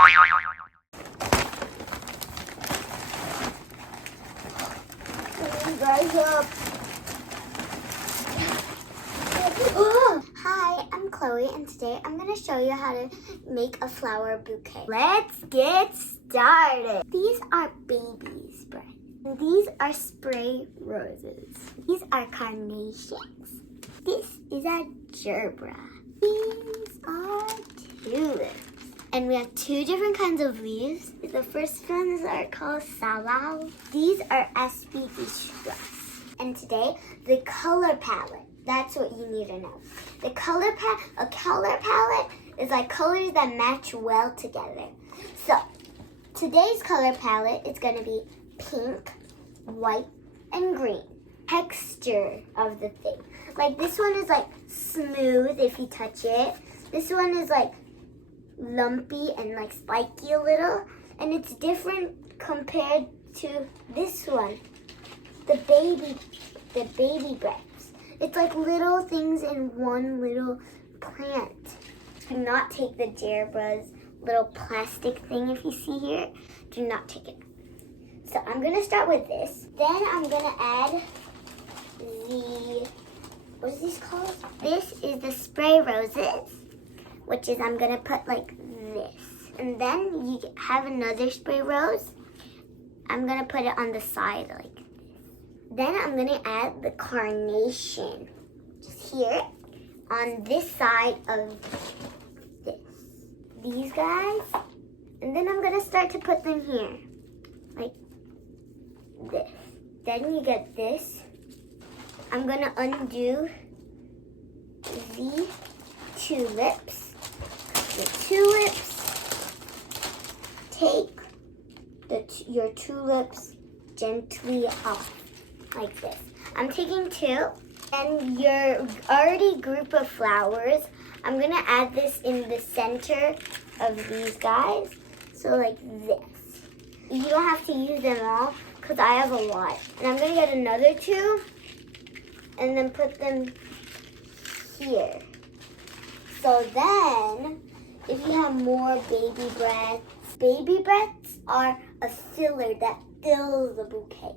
You guys up. Hi, I'm Chloe, and today I'm going to show you how to make a flower bouquet. Let's get started. These are baby's breath. These are spray roses. These are carnations. This is a gerbera. These are tulips. And we have two different kinds of leaves. The first ones are called salal. These are aspidistras. And today, the color palette. That's what you need to know. A color palette is like colors that match well together. So, today's color palette is going to be pink, white, and green. Texture of the thing. Like this one is like smooth if you touch it. This one is like lumpy and like spiky a little. And it's different compared to this one. The baby breaths. It's like little things in one little plant. Do not take the gerbera's little plastic thing if you see here. Do not take it. So I'm going to start with this. Then I'm going to add what is this called? This is the spray roses, which is I'm going to put like this. And then you have another spray rose. I'm going to put it on the side like this. Then I'm going to add the carnation, just here, on this side of this. These guys. And then I'm going to start to put them here, like this. Then you get this. I'm going to undo the tulips. The tulips, take your tulips gently off, like this. I'm taking two, and your already group of flowers, I'm going to add this in the center of these guys, so like this. You don't have to use them all, because I have a lot. And I'm going to get another two, and then put them here. So then, if you have more baby breaths are a filler that fills the bouquet.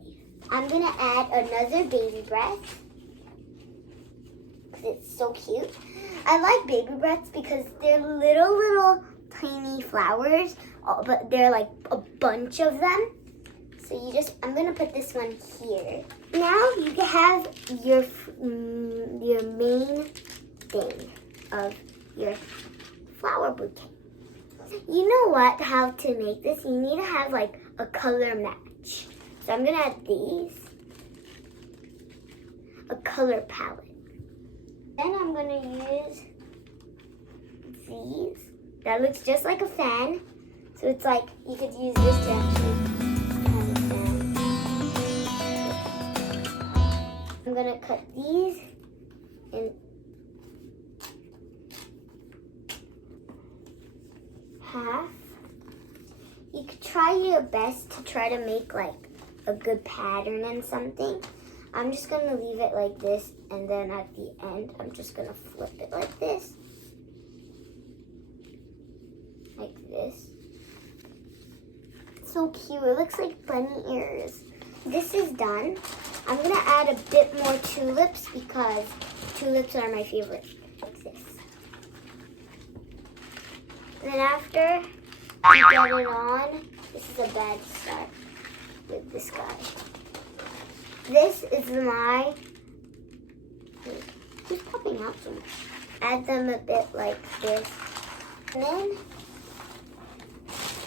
I'm going to add another baby breath, because it's so cute. I like baby breaths because they're little tiny flowers, but they're like a bunch of them. So I'm going to put this one here. Now you can have your main thing of your flower bouquet. You know how to make this? You need to have like a color match. So I'm going to add these. A color palette. Then I'm going to use these. That looks just like a fan. So it's like you could use this to actually have a fan. I'm going to cut these in half. You could try your best to try to make like a good pattern and something. I'm just going to leave it like this, and then at the end I'm just going to flip it like this. Like this. So cute. It looks like bunny ears. This is done. I'm going to add a bit more tulips because tulips are my favorite. Like this. And then after you get it on, this is a bad start with this guy. This is my, who's popping out so much? Add them a bit like this.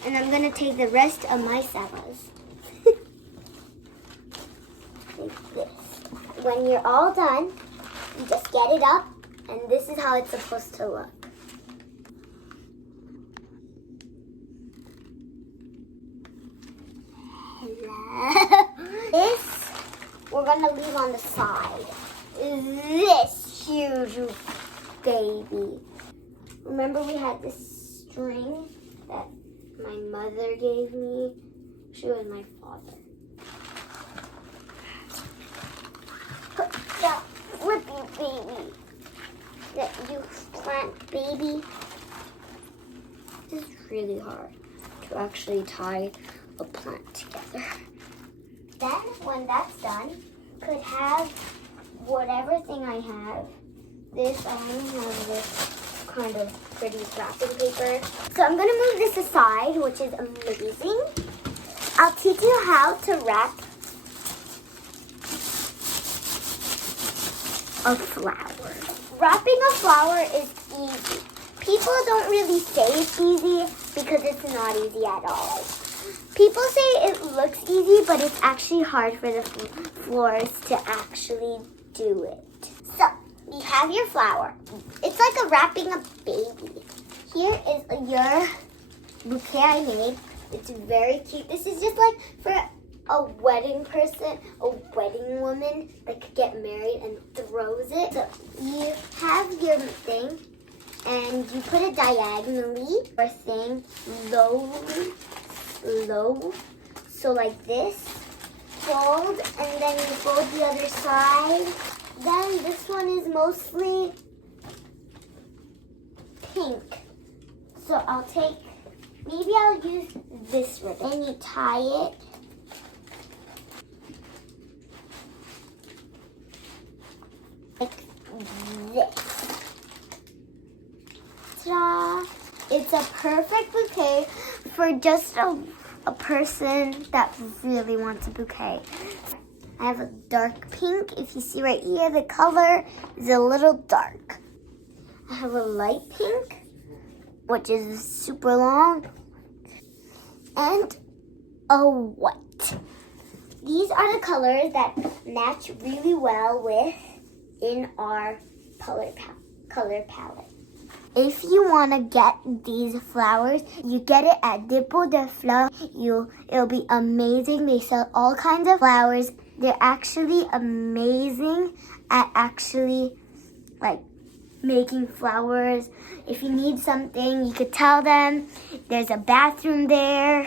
And I'm going to take the rest of my sabas. Like this. When you're all done, you just get it up, and this is how it's supposed to look. This, we're going to leave on the side. This huge baby. Remember we had this string that my mother gave me? She was my father. Put that flippy baby. That you plant baby. This is really hard. to actually tie a plant together. Then when that's done, could have whatever thing I have. This, I only have this kind of pretty wrapping paper. So I'm gonna move this aside, which is amazing. I'll teach you how to wrap a flower. Wrapping a flower is easy. People don't really say it's easy because it's not easy at all. People say it looks easy, but it's actually hard for the floors to actually do it. So, you have your flower. It's like wrapping a baby. Here is your bouquet I made. It's very cute. This is just like for a wedding person, a wedding woman that could get married and throws it. So you have your thing and you put it diagonally or thing low. So like this, fold, and then you fold the other side. Then this one is mostly pink. So maybe I'll use this ribbon. And you tie it. Like this. Ta-da! It's a perfect bouquet for just a person that really wants a bouquet. I have a dark pink. If you see right here, the color is a little dark. I have a light pink, which is super long, and a white. These are the colors that match really well in our color palette. If you want to get these flowers, you get it at Dépôt de Fleurs. It'll be amazing. They sell all kinds of flowers. They're actually amazing at making flowers. If you need something, you could tell them. There's a bathroom there.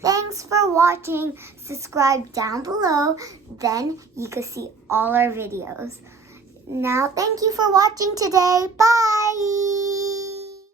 Thanks for watching. Subscribe down below. Then you can see all our videos. Now, thank you for watching today. Bye!